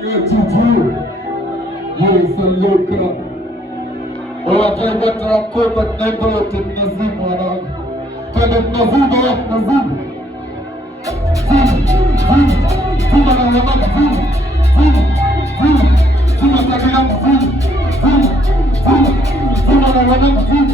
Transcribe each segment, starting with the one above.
Yes, look up. وأجابت عقوبة نبوة النزيم وراك. كان النزيم راح نزيم. ثم أنا وراك ثم تكلم ثم أنا وراك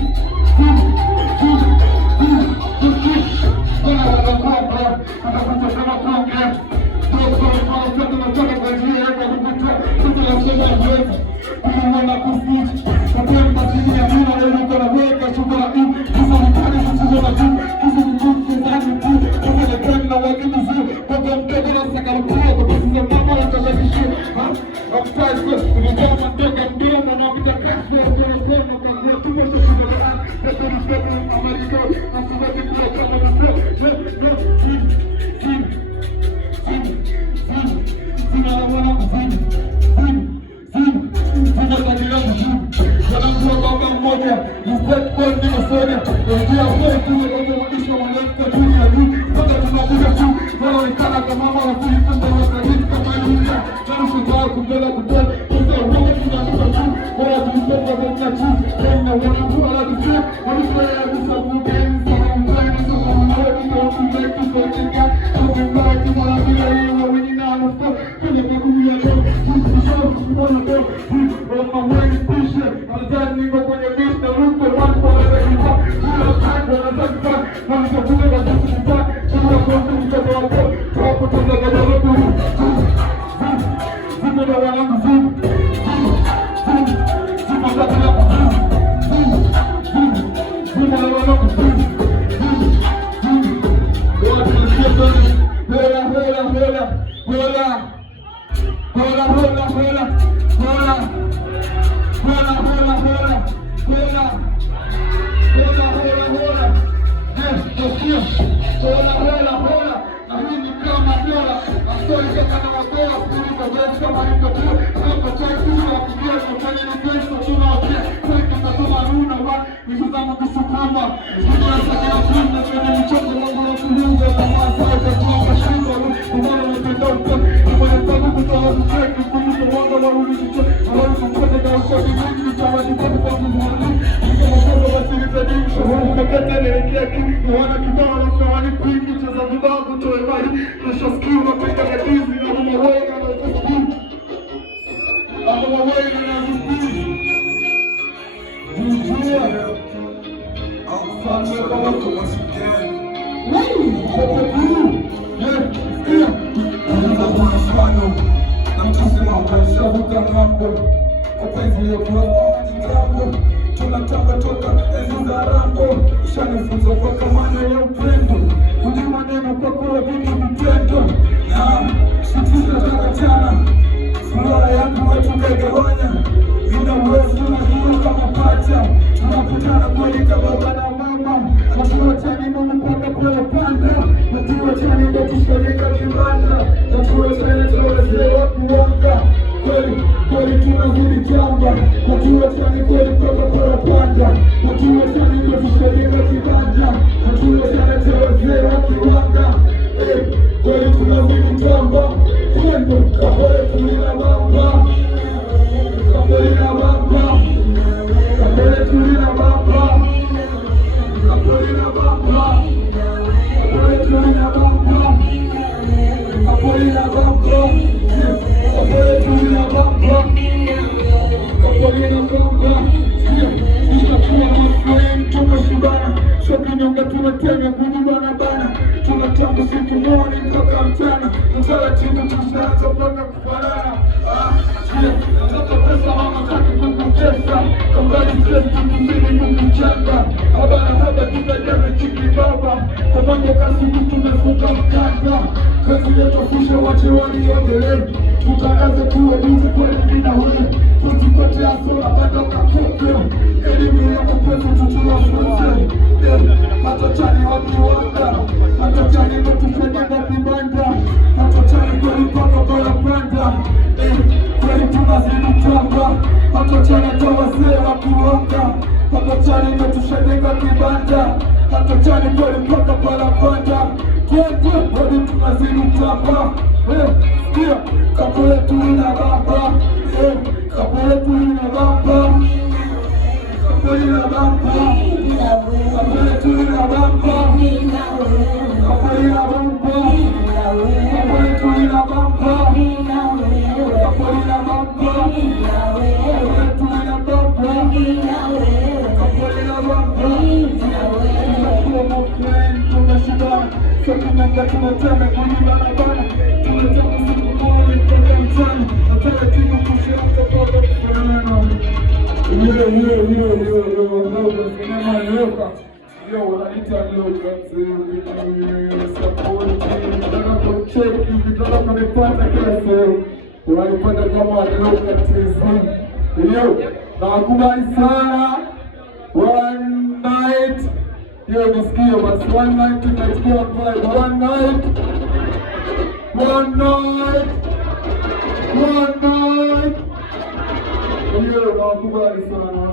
Kakule tulina Tunaenda tunatana kwenye barabara, tunataka siku moja mpaka mchana, na taratibu kushoto kwa kufanana. Yo, wananiita Loka support, nataka kucheki, nataka kunipata kila sehemu, unanipata kama Loka TZ. Yo, nakubali sana. One night, yo nisikie basi, one night tunachukua vibe, one night, yo nakubali sana.